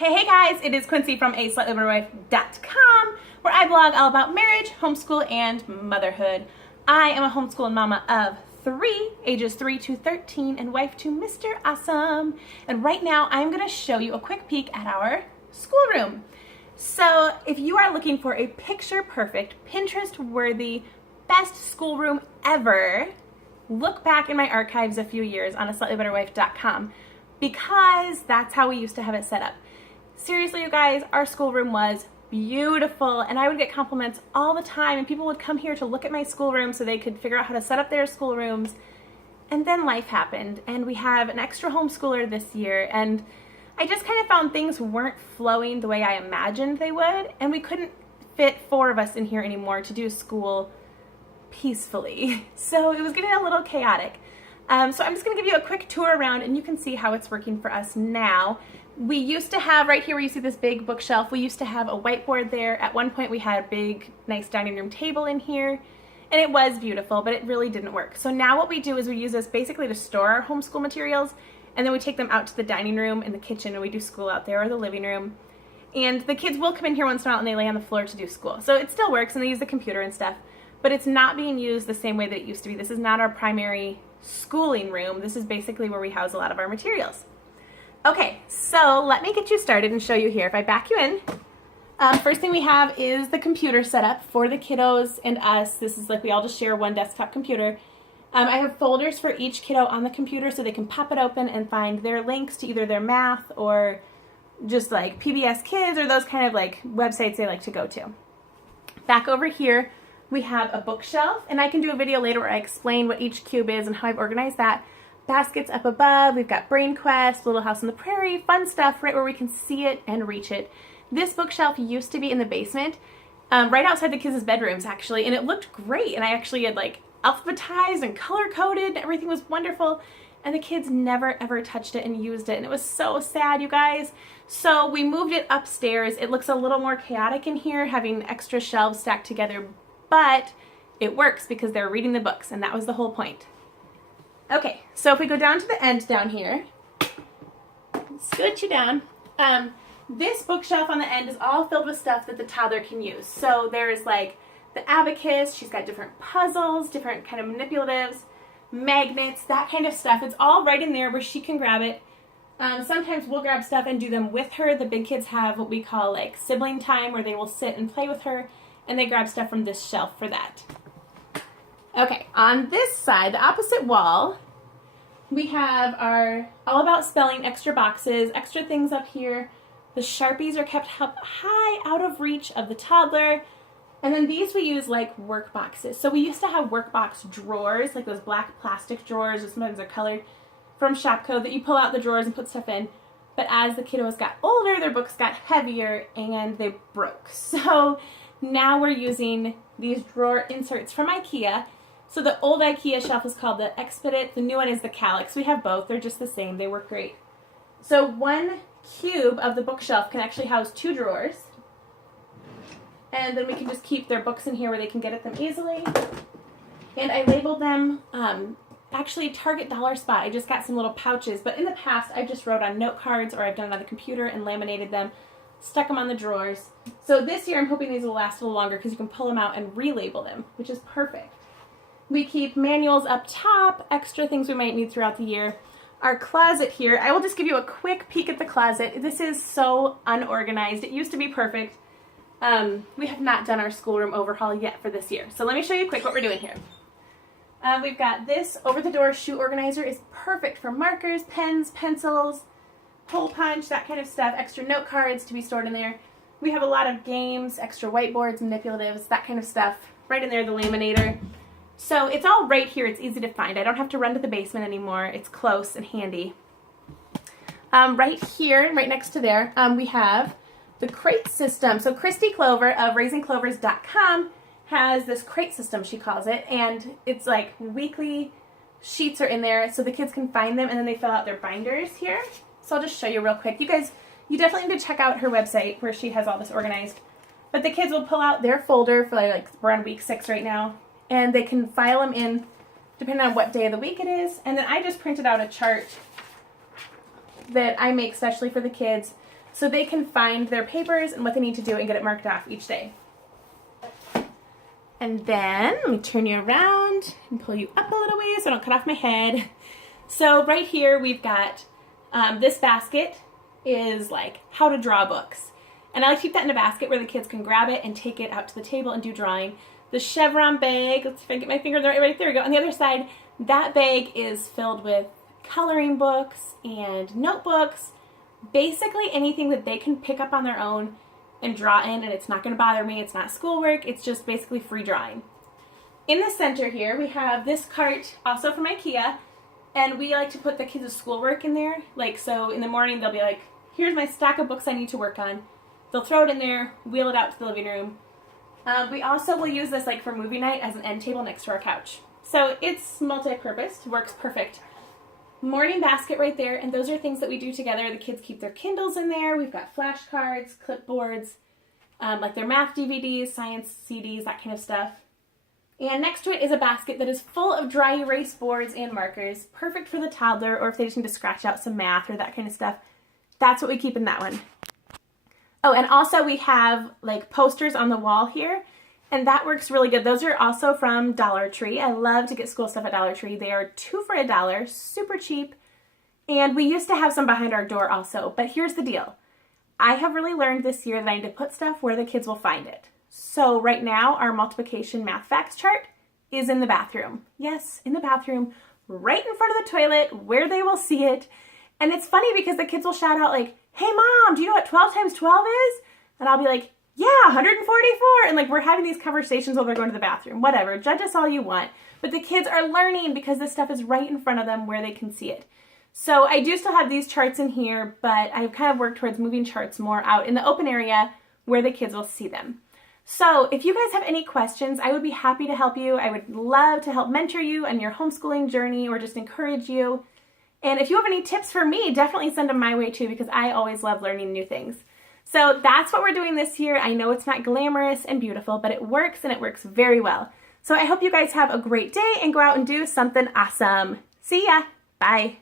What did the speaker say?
Hey guys, it is Quincy from aslightlybetterwife.com, where I blog all about marriage, homeschool, and motherhood. I am a homeschool mama of 3, ages 3 to 13, and wife to Mr. Awesome. And right now I'm going to show you a quick peek at our schoolroom. So if you are looking for a picture-perfect, Pinterest-worthy, best schoolroom ever, look back in my archives a few years on aslightlybetterwife.com, because that's how we used to have it set up. Seriously, you guys, our schoolroom was beautiful, and I would get compliments all the time, and people would come here to look at my schoolroom so they could figure out how to set up their schoolrooms. And then life happened, and we have an extra homeschooler this year, and I just kind of found things weren't flowing the way I imagined they would, and we couldn't fit 4 of us in here anymore to do school peacefully. So it was getting a little chaotic. So I'm just going to give you a quick tour around, and you can see how it's working for us now. We used to have, right here where you see this big bookshelf, we used to have a whiteboard there. At one point we had a big, nice dining room table in here, and it was beautiful, but it really didn't work. So now what we do is we use this basically to store our homeschool materials, and then we take them out to the dining room and the kitchen, and we do school out there, or the living room. And the kids will come in here once in a while and they lay on the floor to do school. So it still works, and they use the computer and stuff, but it's not being used the same way that it used to be. This is not our primary schooling room. This is basically where we house a lot of our materials. Okay, so let me get you started and show you here. If I back you in, first thing we have is the computer setup for the kiddos and us. This is like we all just share one desktop computer. I have folders for each kiddo on the computer so they can pop it open and find their links to either their math or just like PBS Kids or those kind of like websites they like to go to. Back over here, we have a bookshelf, and I can do a video later where I explain what each cube is and how I've organized that. Baskets up above, we've got Brain Quest, Little House on the Prairie, fun stuff right where we can see it and reach it. This bookshelf used to be in the basement, right outside the kids' bedrooms actually, and it looked great, and I actually had like alphabetized and color-coded, everything was wonderful, and the kids never ever touched it and used it, and it was so sad, you guys. So we moved it upstairs. It looks a little more chaotic in here, having extra shelves stacked together, but it works because they're reading the books, and that was the whole point. Okay, so if we go down to the end down here, scoot you down, this bookshelf on the end is all filled with stuff that the toddler can use. So there's like the abacus, she's got different puzzles, different kind of manipulatives, magnets, that kind of stuff. It's all right in there where she can grab it. Sometimes we'll grab stuff and do them with her. The big kids have what we call like sibling time, where they will sit and play with her, and they grab stuff from this shelf for that. Okay, on this side, the opposite wall, we have our all about spelling extra boxes, extra things up here. The Sharpies are kept up high out of reach of the toddler. And then these we use like work boxes. So we used to have work box drawers, like those black plastic drawers, or sometimes they're colored, from Shopko that you pull out the drawers and put stuff in. But as the kiddos got older, their books got heavier and they broke. So now we're using these drawer inserts from IKEA. So the old IKEA shelf is called the Expedit. The new one is the Calyx. We have both. They're just the same. They work great. So one cube of the bookshelf can actually house 2 drawers. And then we can just keep their books in here where they can get at them easily. And I labeled them, actually Target Dollar Spot. I just got some little pouches. But in the past, I just wrote on note cards, or I've done it on the computer and laminated them, stuck them on the drawers. So this year I'm hoping these will last a little longer because you can pull them out and relabel them, which is perfect. We keep manuals up top, extra things we might need throughout the year. Our closet here, I will just give you a quick peek at the closet. This is so unorganized. It used to be perfect. We have not done our schoolroom overhaul yet for this year. So let me show you quick what we're doing here. We've got this over-the-door shoe organizer. Is perfect for markers, pens, pencils, hole punch, that kind of stuff. Extra note cards to be stored in there. We have a lot of games, extra whiteboards, manipulatives, that kind of stuff. Right in there, the laminator. So it's all right here. It's easy to find. I don't have to run to the basement anymore. It's close and handy. Right here, right next to there, we have the crate system. So Christy Clover of raisingclovers.com has this crate system, she calls it, and it's like weekly sheets are in there so the kids can find them, and then they fill out their binders here. So I'll just show you real quick. You guys, you definitely need to check out her website where she has all this organized. But the kids will pull out their folder for like we're on week 6 right now, and they can file them in depending on what day of the week it is. And then I just printed out a chart that I make specially for the kids so they can find their papers and what they need to do and get it marked off each day. And then, let me turn you around and pull you up a little ways so I don't cut off my head. So right here we've got, this basket is like how to draw books. And I like to keep that in a basket where the kids can grab it and take it out to the table and do drawing. The chevron bag, let's see if I can get my finger right there we go. On the other side, that bag is filled with coloring books and notebooks, basically anything that they can pick up on their own and draw in, and it's not going to bother me. It's not schoolwork. It's just basically free drawing. In the center here, we have this cart, also from IKEA, and we like to put the kids' schoolwork in there. Like, so in the morning, they'll be like, here's my stack of books I need to work on. They'll throw it in there, wheel it out to the living room. We also will use this like for movie night as an end table next to our couch. So it's multi-purpose, works perfect. Morning basket right there, and those are things that we do together. The kids keep their Kindles in there. We've got flashcards, clipboards, like their math DVDs, science CDs, that kind of stuff. And next to it is a basket that is full of dry erase boards and markers, perfect for the toddler or if they just need to scratch out some math or that kind of stuff. That's what we keep in that one. Oh, and also we have like posters on the wall here, and that works really good. Those are also from Dollar Tree. I love to get school stuff at Dollar Tree. They are 2 for $1, super cheap. And we used to have some behind our door also, but here's the deal. I have really learned this year that I need to put stuff where the kids will find it. So right now, our multiplication math facts chart is in the bathroom. Yes, in the bathroom, right in front of the toilet where they will see it. And it's funny because the kids will shout out like, hey mom, do you know what 12 times 12 is? And I'll be like, yeah, 144. And like we're having these conversations while they're going to the bathroom. Whatever, judge us all you want. But the kids are learning because this stuff is right in front of them where they can see it. So I do still have these charts in here, but I've kind of worked towards moving charts more out in the open area where the kids will see them. So if you guys have any questions, I would be happy to help you. I would love to help mentor you on your homeschooling journey or just encourage you. And if you have any tips for me, definitely send them my way too, because I always love learning new things. So that's what we're doing this year. I know it's not glamorous and beautiful, but it works, and it works very well. So I hope you guys have a great day and go out and do something awesome. See ya. Bye.